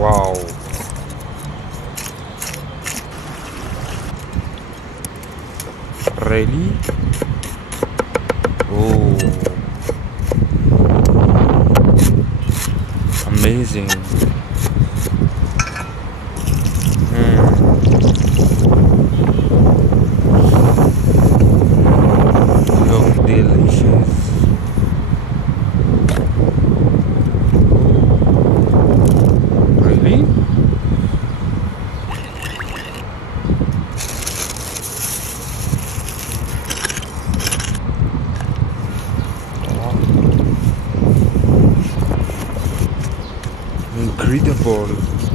Wow. Really? Oh, amazing. Mm, look delicious. Really? Wow. Incredible.